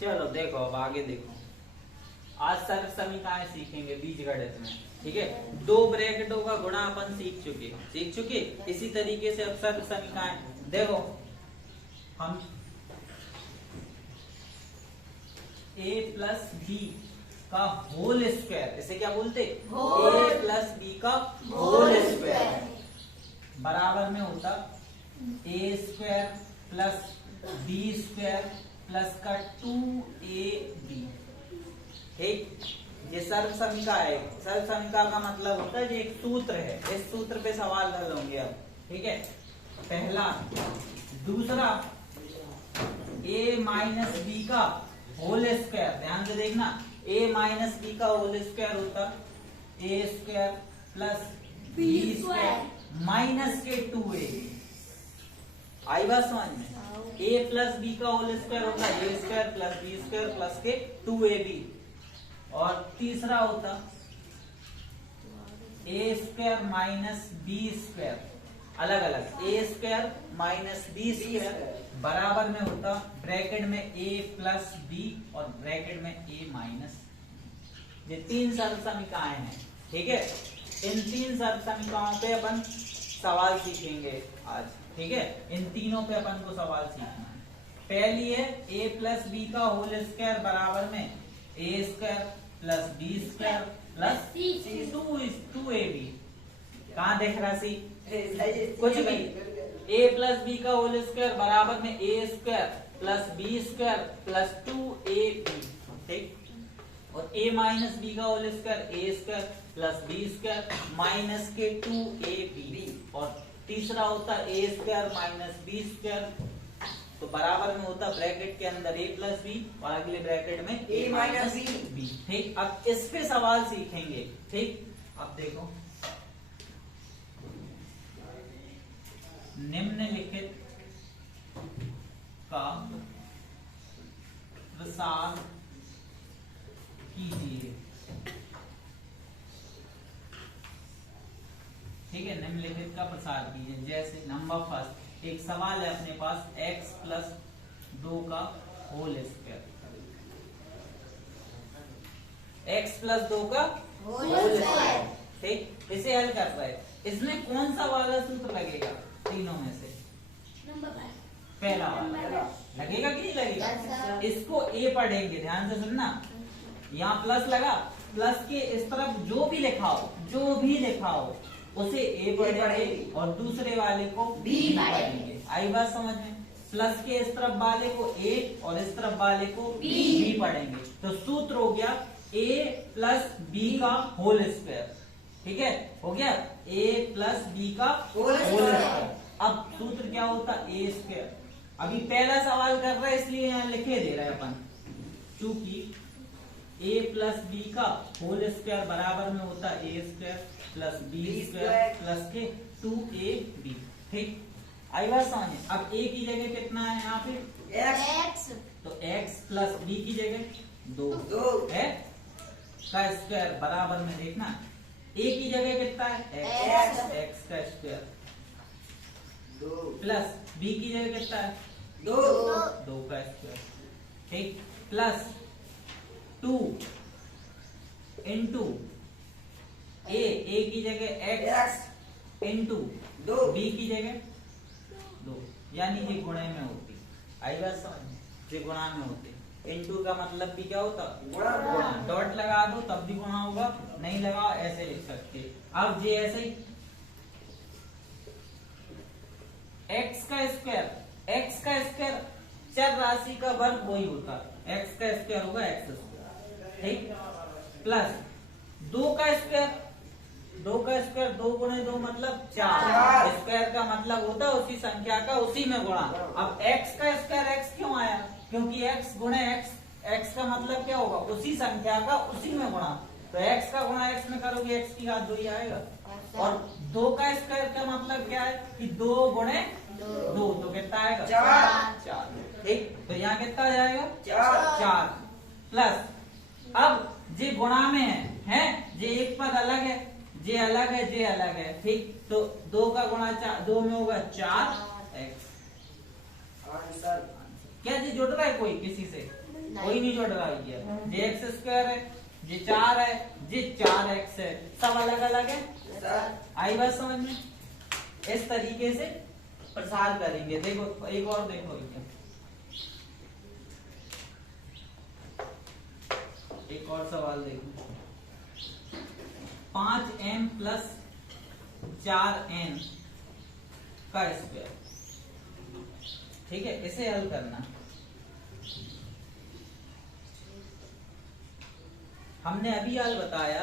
चलो देखो अब आगे देखो। आज सर्व समीकरण सीखेंगे बीजगणित में, ठीक है। दो ब्रैकेटों का गुणा अपन सीख चुके। इसी तरीके से अब सर्व समीकरण देखो, हम a प्लस बी का होल स्क्वायर, इसे क्या बोलते? a प्लस बी का होल स्क्वायर बराबर में होता a square plus B square plus का 2ab। ठीक, ये सर्व समीकरण है। सर्व समीकरण का मतलब होता है ये एक सूत्र है। इस सूत्र पे सवाल हल होंगे अब, ठीक है। पहला, दूसरा a माइनस बी का होल स्क्वायर, ध्यान से देखना, a माइनस बी का होल स्क्वायर होता a square plus B square minus के 2a। आई बात समझ में? a प्लस बी का होल स्क्वायर होता a square plus B square plus के 2ab। और तीसरा होता a square minus B square, अलग अलग, a square minus B square बराबर में होता ब्रैकेट में a प्लस बी और ब्रैकेट में a माइनस। ये तीन सर्व समीकरण हैं, ठीक है। इन तीन सर्व समीकरणों पे अपन सवाल सीखेंगे आज, ठीक है। इन तीनों पे अपन को सवाल सीखना है। पहली है a प्लस बी का होल स्क्वायर बराबर में a square plus B square plus 2ab। कहाँ देख रहा सी? कुछ भी। a प्लस बी का होल स्क्वायर बराबर में a square plus B square plus 2ab, ठीक। और a माइनस बी का whole square a square plus B square minus के 2ab। और तीसरा होता a square minus B square, तो बराबर में होता ब्रैकेट के अंदर a प्लस बी और अगले ब्रैकेट में a माइनस बी, ठीक। अब इस पे सवाल सीखेंगे, ठीक। अब देखो, निम्नलिखित का प्रसार कीजिए, ठीक है। निम्नलिखित का प्रसार कीजिए। जैसे नंबर फर्स्ट, एक सवाल है अपने पास x प्लस 2 का होल स्क्वायर, x प्लस 2 का होल स्क्वायर, ठीक। इसे हल कर रहे हैं। इसमें कौन सा वाला सूत्र लगेगा तीनों में से? पहला वाला लगेगा कि नहीं लगेगा? इसको a पढ़ेंगे, ध्यान से सुनना। यहाँ प्लस लगा, प्लस के इस तरफ जो भी लिखा हो उसे a पढ़ेंगे और दूसरे वाले को b पढ़ेंगे। आई बात समझ में? प्लस के इस तरफ वाले को a और इस तरफ वाले को b पढ़ेंगे। तो सूत्र हो गया a प्लस b का होल स्क्वायर, ठीक है। हो गया a प्लस b का होल स्क्वायर। अब सूत्र क्या होता? a square. अभी पहला सवाल कर रहे हैं इसलिए यहाँ लिखे दे रहे हैं अपन, चूंकि a प्लस बी का होल स्क्वायर बराबर में होता a square plus B square plus के 2ab, ठीक। आई बात समझ? अब a की जगह कितना है यहाँ पे? x। तो x प्लस b की जगह 2 है का स्क्वायर बराबर में, देखना a की जगह कितना है? x का स्क्वायर प्लस b की जगह कितना है? 2 का स्क्वायर, ठीक। प्लस 2 इंटू a की जगह x इंटू b की जगह 2, यानी ये गुणे में होती। आई बात समझ? ये गुणा में होती। इंटू का मतलब भी क्या होता? गुणा। डॉट लगा दो तब भी गुणा होगा, नहीं लगा ऐसे लिख सकते। अब ये ऐसे ही x का स्क्वायर चर राशि का वर्ग वही होता, x का स्क्वायर होगा x स्क्वायर, ठीक। प्लस 2 का स्क्वायर 2 गुणे 2 मतलब 4। स्क्वायर का मतलब होता है उसी संख्या का उसी में गुणा। अब x का स्क्वायर x क्यों आया? क्योंकि x गुणे x का मतलब क्या होगा? उसी संख्या का उसी में गुणा। तो x का गुणा x में करोगे x की घात 2 ही आएगा। और 2 का स्क्वायर का मतलब क्या है कि 2 गुणे 2, तो कितना आएगा? 4, ठीक। तो यहाँ कितना जाएगा? 4 प्लस, अब जे गुणा में है जे एक पद अलग है, जे अलग है, ठीक। तो 2 का गुणा 2 में होगा 4x। क्या जी जुड़ रहा है कोई किसी से? कोई नहीं जुड़ रहा है। जे एक्स स्क्वायर है, जे 4 है, जे 4x है, सब अलग अलग है। आई बात समझ में? इस तरीके से प्रसार करेंगे। देखो एक और देखो, एक और सवाल देखो। 5m प्लस 4n का स्क्वायर, ठीक है, इसे हल करना। हमने अभी हल बताया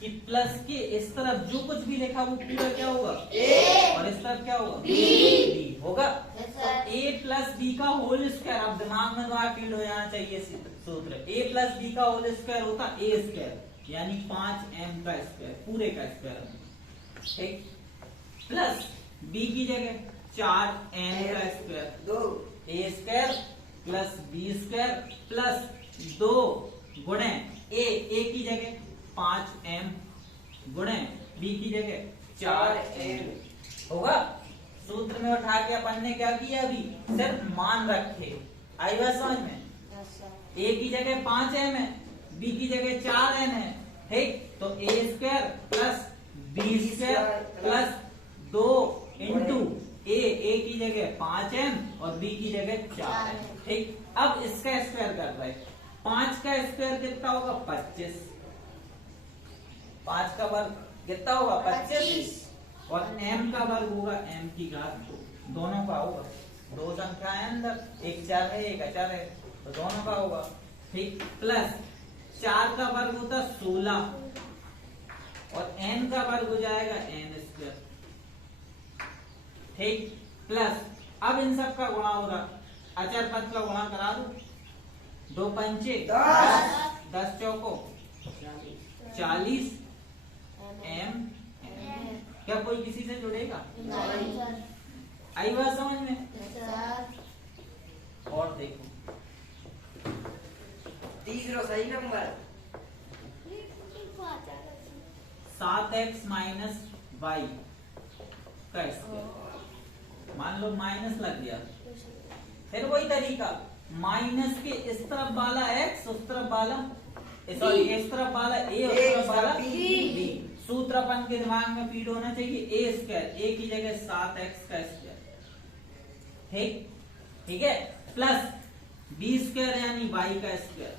कि प्लस के इस तरफ जो कुछ भी लिखा वो पूरा क्या होगा, a, और इस तरफ क्या होगा, b होगा। a प्लस बी का होल स्क्वायर, अब दिमाग में तुम्हारा फीड हो जाना चाहिए सूत्र। a प्लस बी का होल स्क्वायर होता a स्क्वायर, यानी 5m का स्क्वायर, पूरे का स्क्वायर, ठीक, प्लस b की जगह 4n का square, a square plus b square plus 2 गुणे a की जगह 5m गुणे b की जगह 4n होगा। सूत्र में उठा के अपन ने क्या किया, अभी सिर्फ मान रखे। आई बात समझ में? a की जगह 5m है, b की जगह 4n है, ठीक, तो a square plus b square plus 2 into a की जगह 5m और b की जगह 4m, ठीक। अब इसका स्क्वायर कर रहे हैं, 5 का स्क्वायर कितना होगा, 25, 5 का वर्ग कितना होगा, 25, और m का वर्ग होगा m की घात 2, दोनों का होगा, दो संख्याएं अंदर, एक चर है एक अचर है, तो दोनों का होगा, ठीक, प्लस 4 का वर्ग होता 16 और n का वर्ग हो जाएगा n स्क्वायर, ठीक, प्लस अब इन सब का गुणा हो रहा, अचर पद का गुणा करा दो, 2 पंचे 10 चौको 40 m, क्या कोई किसी से जुड़ेगा? आई बात समझ में? और देखो तीसरा सही नंबर 7x माइनस वाई का स्क्वायर, मान लो माइनस लग गया, फिर वही तरीका, माइनस के इस तरफ वाला x, उस तरफ वाला सॉरी इस तरफ वाला a, उस तरफ वाला b। सूत्र अपन के दिमाग में फीड होना चाहिए, a स्क्वायर, a की जगह 7x का स्क्वायर, ठीक, ठीक है, प्लस b स्क्वायर यानी y का स्क्वायर,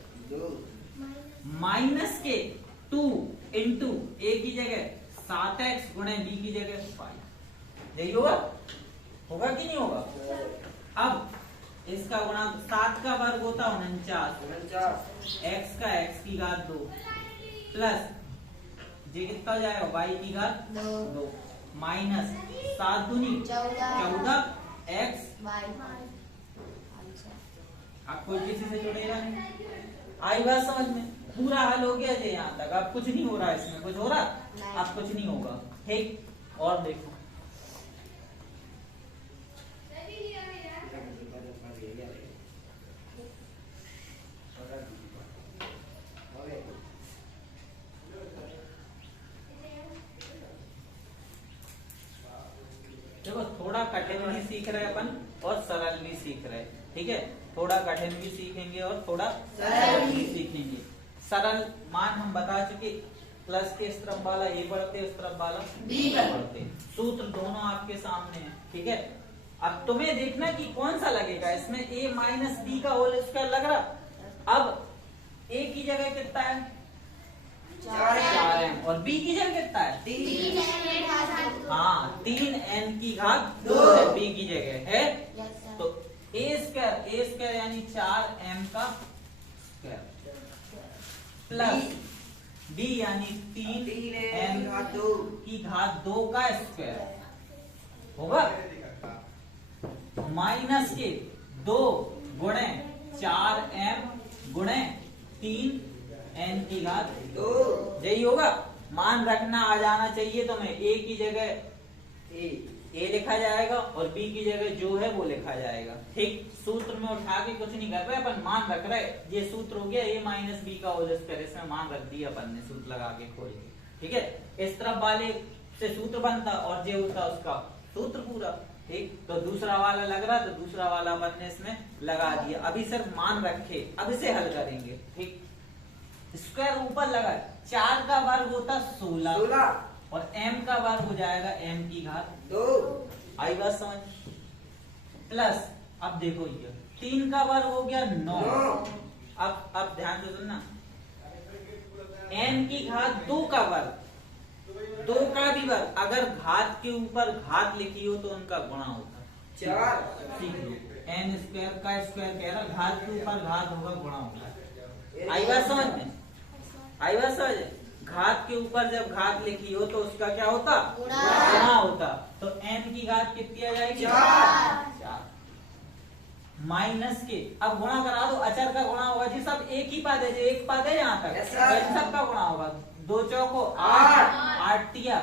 माइनस के 2 इंटू a की जगह 7x गुणे b की जगह 5, यही होगा, होगा कि नहीं होगा? अब इसका गुणा, 7 का वर्ग होता 49, x का x की घात 2 प्लस ये कितना हो जाएगा, y की घात 2 माइनस 7 दूनी 14 x, अब कोई किसी से जुड़ेगा नहीं। आई बात समझ में? पूरा हल हो गया जी यहाँ तक, अब कुछ नहीं हो रहा, इसमें कुछ हो रहा, अब कुछ नहीं होगा, ठीक। और देखो देखो, थोड़ा कठिन भी सीख रहे अपन और सरल भी सीख रहे, ठीक है, थोड़ा कठिन भी सीखेंगे और थोड़ा सरल भी सीखेंगे। सरल मान हम बता चुके, प्लस के इस तरफ वाला a पढ़ते, उस तरफ वाला b पढ़ते, सूत्र दोनों आपके सामने है, ठीक है। अब तुम्हें देखना कि कौन सा लगेगा, इसमें a माइनस b का होल स्क्वायर लग रहा, अब a की जगह कितना है, 4m, और b की जगह कितना है, 3, हाँ 3n की घात 2 b की जगह है, तो a स्क्वायर यानी 4m का स्क्वायर प्लस b यानी 3n की घात 2 का स्क्वायर होगा, माइनस के 2 गुणे 4m गुणे 3n की घात 2, यही होगा। मान रखना आ जाना चाहिए तुम्हें, a की जगह a लिखा जाएगा और b की जगह जो है वो लिखा जाएगा, ठीक। सूत्र में उठा के कुछ नहीं कर रहे अपन, मान रख रहे, ये सूत्र हो गया a माइनस बी का होल स्क्वायर, इसमें मान रख दिया अपन ने सूत्र लगा के खोल के, ठीक है। इस तरफ वाले से सूत्र बनता और ये होता उसका सूत्र पूरा, ठीक, तो दूसरा वाला लग रहा तो दूसरा वाला अपन ने इसमें लगा दिया। अभी सिर्फ मान रखे, अब इसे हल करेंगे। ठीक, स्क्वायर ऊपर लगा, 4 का वर्ग होता 16 और m का वर्ग हो जाएगा m की घात 2। आई बात समझ? प्लस अब देखो ये 3 का वर्ग हो गया 9। अब ध्यान से सुनना, n की घात 2 का वर्ग, 2 का भी वर्ग, अगर घात के ऊपर घात लिखी हो तो उनका गुणा होता 4। ठीक है, n स्क्वायर का स्क्वायर कह रहा, घात के ऊपर घात होगा, गुणा होगा। आई बात समझ में? आई बात समझ? घात के ऊपर जब घात लिखी हो तो उसका क्या होता? गुणा होता। तो n की घात कितनी आ जाएगी? 4। माइनस के, अब गुणा करा दो, अचर का गुणा होगा जी, सब एक ही पद है, जो एक पद है यहाँ तक, सबका गुणा होगा। 2 चौको 8, 8 तिया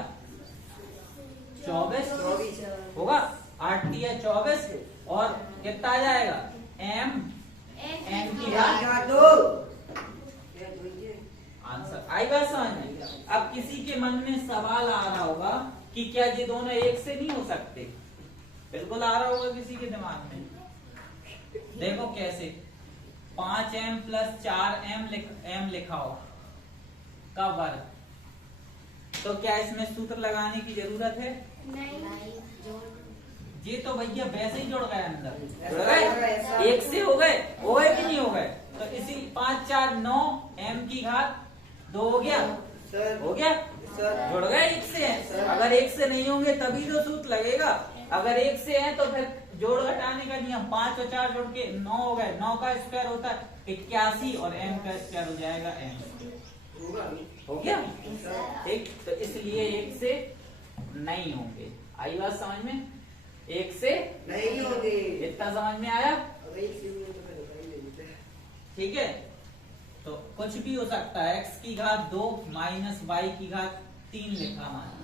24 होगा, 8 तिया 24 और कितना आ जाएगा? m की घात 2। आंसर आई बात समझ में? अब किसी के मन में सवाल आ रहा होगा कि क्या ये दोनों एक से नहीं हो सकते? बिल्कुल आ रहा होगा किसी के दिमाग में। देखो कैसे, 5m प्लस 4m लिखा हो का वर्ग, तो क्या इसमें सूत्र लगाने की जरूरत है? नहीं। ये तो भैया वैसे ही जुड़ गए, अंदर जुड़ गए, एक से हो गए कि नहीं हो गए? तो इसी 5 4 9 m की घात 2 हो गया, हो गया, जुड़ गए, एक से है। अगर एक से नहीं होंगे तभी तो सूत्र लगेगा, अगर एक से है तो फिर जोड़ घटाने का नियम, 5 और 4 जोड़ के 9 हो गए, 9 का स्क्वायर होता है 81 और m का स्क्वायर हो जाएगा m। हो गया? ठीक, तो इसलिए एक से नहीं होंगे। आई बात समझ में? एक से नहीं होंगे, इतना समझ में आया? ठीक है, तो कुछ भी हो सकता है, x की घात 2 माइनस y की घात 3 लिखा माना।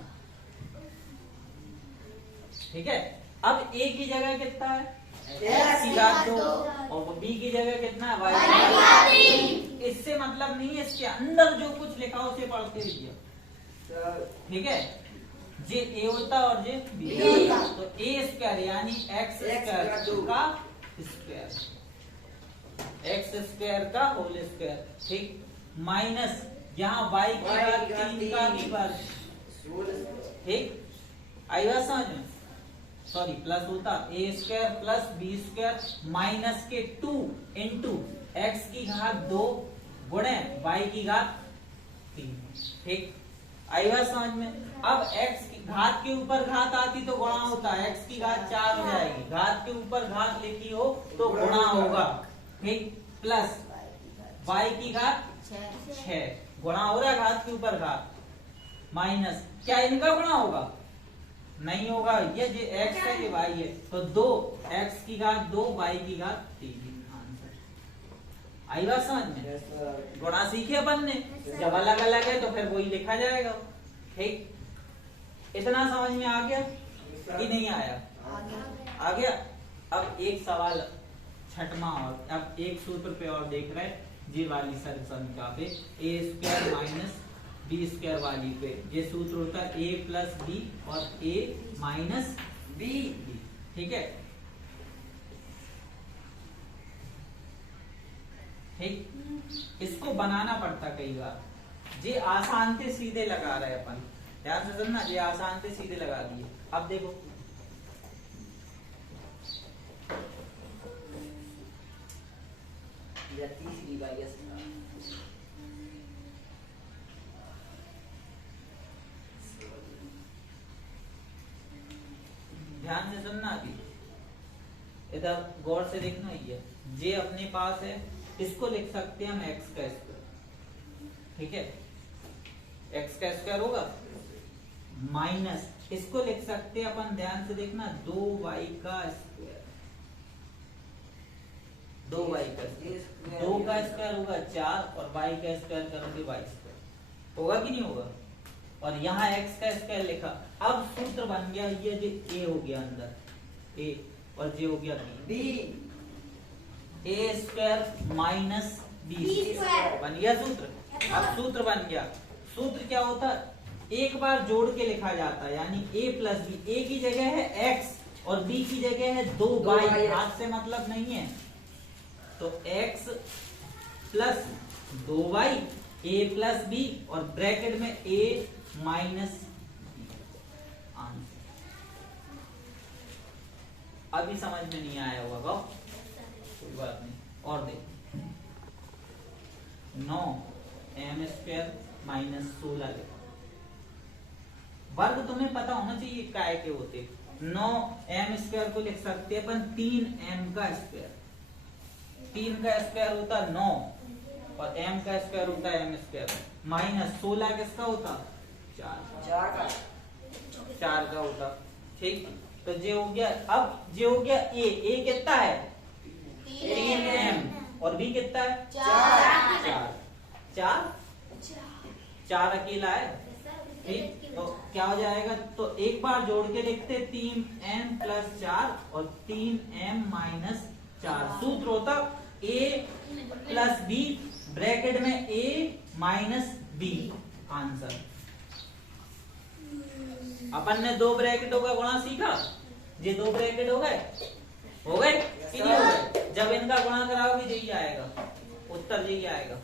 ठीक है, अब a की जगह कितना है? x की घात 2 और b की जगह कितना है? y की घात 3। इससे मतलब नहीं है, इसके अंदर जो कुछ लिखा उसे पढ़ते रहिए। ठीक है, जे a होता और जे b होता, तो a स्क्वायर यानी x स्क्वायर का स्क्वायर, एक्स स्क्वायर का होल स्क्वायर। ठीक, माइनस यहाँ y की घात 3 का भी वर्ग। ठीक, आई बात समझ में? सॉरी, प्लस होता a square plus b square minus के 2 इंटू x की घात 2 गुणे y की घात 3। ठीक, आई बात समझ में? अब x की घात के ऊपर घात आती तो गुणा होता, x की घात 4 हो जाएगी, घात के ऊपर घात लिखी हो तो गुणा होगा। ठीक, प्लस y की घात 6 गुणा हो रहा है घात के ऊपर घात, माइनस क्या इनका गुणा होगा? नहीं होगा, ये जो x है ये y है, तो 2 x की घात 2 y की घात 3। आंसर आई बात समझ में? गुणा सीखे अपन ने, जब अलग अलग है तो फिर वही लिखा जाएगा। ठीक, इतना समझ में आ गया कि नहीं आया? आ गया। अब एक सवाल छठवां, और अब एक सूत्र पे और देख रहे हैं, जी वाली संख्या पे a square minus B square वाली पे, ये सूत्र होता है a प्लस बी और a माइनस बी। ठीक है, ठीक, इसको बनाना पड़ता कई बार, जी आसान से सीधे लगा रहे अपन, ध्यान से सुनना, ये आसान से सीधे लगा दिए। अब देखो, तीसरी बार ध्यान से सुनना, अभी इधर गौर से देखना, ये जे अपने पास है, इसको लिख सकते हैं हम x का स्क्वायर। ठीक है, x का स्क्वायर होगा, माइनस इसको लिख सकते हैं अपन, ध्यान से देखना, 2y का स्क्वायर, 2y का स्क्वायर, 2 का स्क्वायर होगा 4 और y का स्क्वायर करोगे y स्क्वायर, होगा कि नहीं होगा? और यहाँ x का स्क्वायर लिखा, अब सूत्र बन गया, ये जो a हो गया अंदर a और जे हो गया b, a square minus b square बन गया सूत्र। अब सूत्र बन गया, सूत्र क्या होता है? एक बार जोड़ के लिखा जाता है, यानी a प्लस बी, a की जगह है x और b की जगह है 2y, हाथ से मतलब नहीं है, तो x plus 2y a plus b और ब्रैकेट में a माइनस आंसर। अभी समझ में नहीं आया होगा गाओ, कोई बात नहीं। और देख 9 m स्क्वायर माइनस 16 लिखा। वर्ग तुम्हें पता होना चाहिए काय के होते। 9 m स्क्वायर को लिख सकते हैं अपन 3m का स्क्वायर। 3 का स्क्वायर होता 9 और m का स्क्वायर होता है m स्क्वायर, माइनस 16 किसका होता 4 का होता। ठीक, तो ये हो गया। अब ये हो गया a कितना है 3m और b कितना है 4 अकेला है। ठीक, तो क्या हो जाएगा, तो एक बार जोड़ के लिखते 3m प्लस 4 और 3m माइनस 4। सूत्र होता a प्लस b ब्रैकेट में a माइनस b आंसर। अपन ने दो ब्रैकेटों का गुणा सीखा, ये दो ब्रैकेट हो गए कि नहीं हो गए। जब इनका गुणा कराओगे यही आएगा उत्तर, यही आएगा।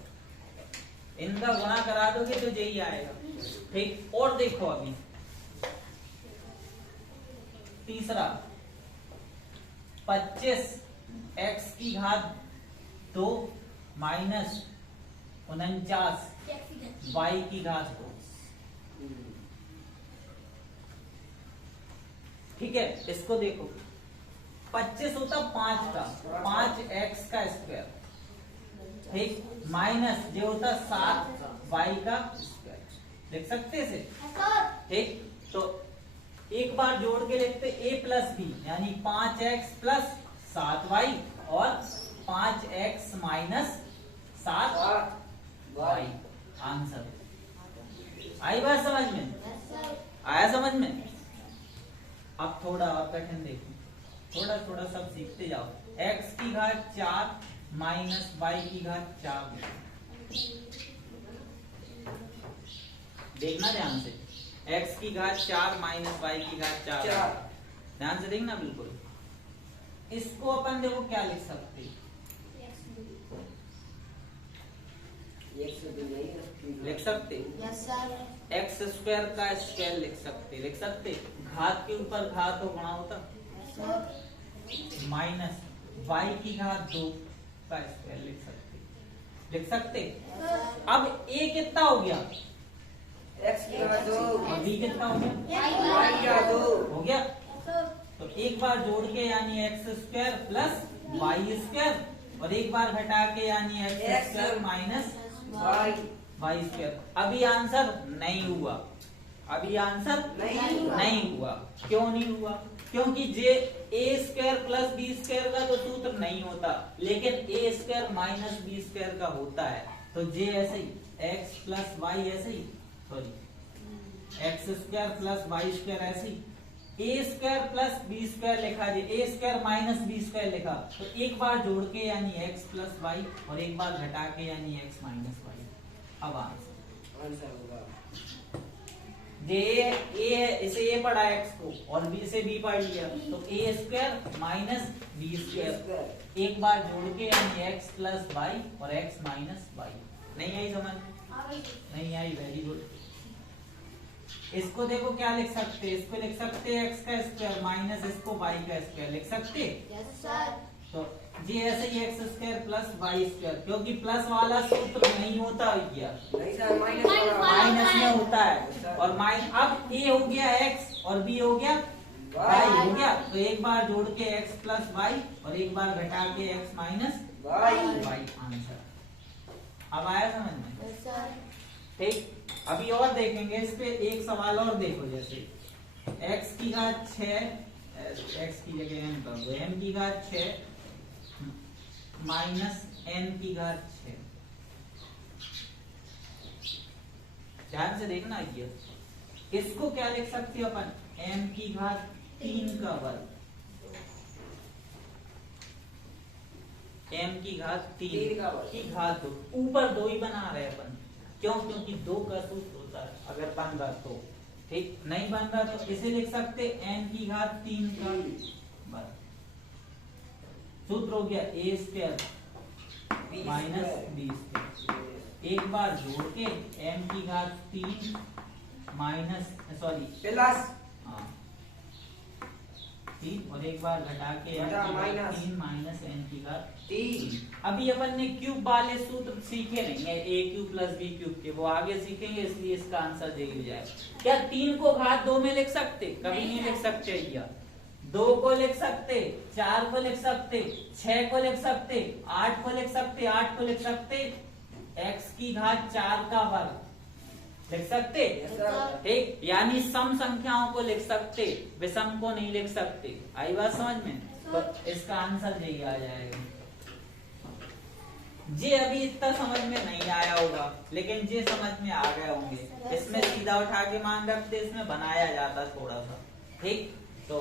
इनका गुणा करा दोगे तो यही आएगा। ठीक, और देखो अभी तीसरा 25 x की घात 2 माइनस 49 y की घात 2। ठीक है, इसको देखो 25 होता 5 का 5x का स्क्वायर, ठीक, माइनस ये होता 7y का स्क्वायर। लिख सकते इसे। ठीक, तो एक बार जोड़ के लिखते a प्लस बी यानी 5x प्लस 7y और 5x माइनस 7y आंसर। आई बात समझ में? आया समझ में? अब थोड़ा और कठिन देखो, थोड़ा थोड़ा सब सीखते जाओ। x की घात 4 माइनस y की घात 4 देखना ध्यान से। x की घात 4 माइनस y की घात 4 ध्यान से देखना बिल्कुल। इसको अपन देखो क्या लिख सकते, लिख सकते एक्स स्क्वायर का स्क्वायर लिख सकते। घात के ऊपर घात हो गुणा होता माइनस y की घात 2 का स्क्वायर लिख सकते। अब a कितना हो गया x की घात 2 और b कितना हो गया y की घात 2 हो गया। तो एक बार जोड़ के यानी x square plus Y square और एक बार घटा के यानी x square minus y square. अभी आंसर नहीं हुआ, अभी आंसर नहीं हुआ। क्यों नहीं हुआ? क्योंकि जे ए स्क्वायर प्लस बी स्क्वायर का तो सूत्र नहीं होता, लेकिन ए स्क्वायर माइनस बी स्क्वायर का होता है। तो जे ऐसे ही एक्स प्लस वाई ऐसे ही, sorry X square plus Y square ऐसे ही, A square plus B square लिखा, A square minus B square लिखा। तो एक बार जोड़ के यानी एक्स प्लस वाई और एक बार घटा के यानी एक्स माइनस वाई। अब आंसर होगा जे ए है, इसे ए पढ़ा एक्स को और बी से बी पढ़ लिया, तो ए स्क्वायर माइनस बी स्क्वायर एक बार जोड़ के यानी एक्स प्लस वाई और एक्स माइनस वाई। नहीं आई समझ? नहीं आई, वेरी गुड। इसको देखो क्या लिख सकते, इसको लिख सकते एक्स का स्क्वायर माइनस इसको वाई का स्क्वायर लिख सकते। Yes sir. तो जी ऐसे ही X square plus Y square, क्योंकि प्लस वाला सूत्र नहीं होता भैया, माइनस में होता है। और अब ए हो गया एक्स और बी हो गया वाई हो गया, तो एक बार जोड़ के एक्स प्लस वाई और एक बार घटा के एक्स माइनस वाई आंसर। अब आया समझ में? Yes sir. ठीक, अभी और देखेंगे इस पे। एक सवाल और देखो, जैसे x की घात 6, x की जगह m कर दो, m की घात 6 माइनस n की घात 6। ध्यान से देखना ये, इसको क्या लिख सकते हो अपन, m की घात 3 का वर्ग, m की घात 3 की घात 2, ऊपर 2 ही बना रहे अपन। क्यों? क्योंकि 2 का सूत्र होता है अगर बन रहा तो ठीक, नहीं बन रहा तो इसे लिख सकते n की घात 3 का बस। सूत्र हो गया a square minus B square. एक बार जोड़ के m की घात 3 माइनस प्लस 3 और एक बार घटा के m की घात 3 माइनस n की घात 3। अभी अपन ने क्यूब वाले सूत्र सीखे नहीं है, a cube plus b cube के, वो आगे सीखेंगे, इसलिए इसका आंसर यही हो जाएगा। क्या 3 को घात 2 में लिख सकते? कभी नहीं लिख सकते भैया। 2 को लिख सकते, 4 को लिख सकते, 6 को लिख सकते, 8 को लिख सकते, 8 को लिख सकते, x की घात 4 का वर्ग लिख सकते। ठीक, यानी सम संख्याओं को लिख सकते, विषम को नहीं लिख सकते। आई बात समझ में? तो इसका आंसर यही आ जाएगा। जे अभी इतना समझ में नहीं आया होगा, लेकिन जे समझ में आ गए होंगे। इसमें सीधा उठा के मान रखते, इसमें बनाया जाता थोड़ा सा। ठीक, तो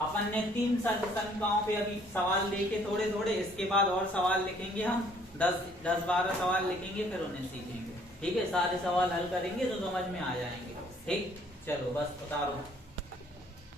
अपन ने 3 संख्याओं पे अभी सवाल लेके थोड़े थोड़े, इसके बाद और सवाल लिखेंगे हम 10-12 सवाल लिखेंगे, फिर उन्हें सीखेंगे। ठीक है, सारे सवाल हल करेंगे तो समझ में आ जाएंगे। ठीक, चलो बस उतारो।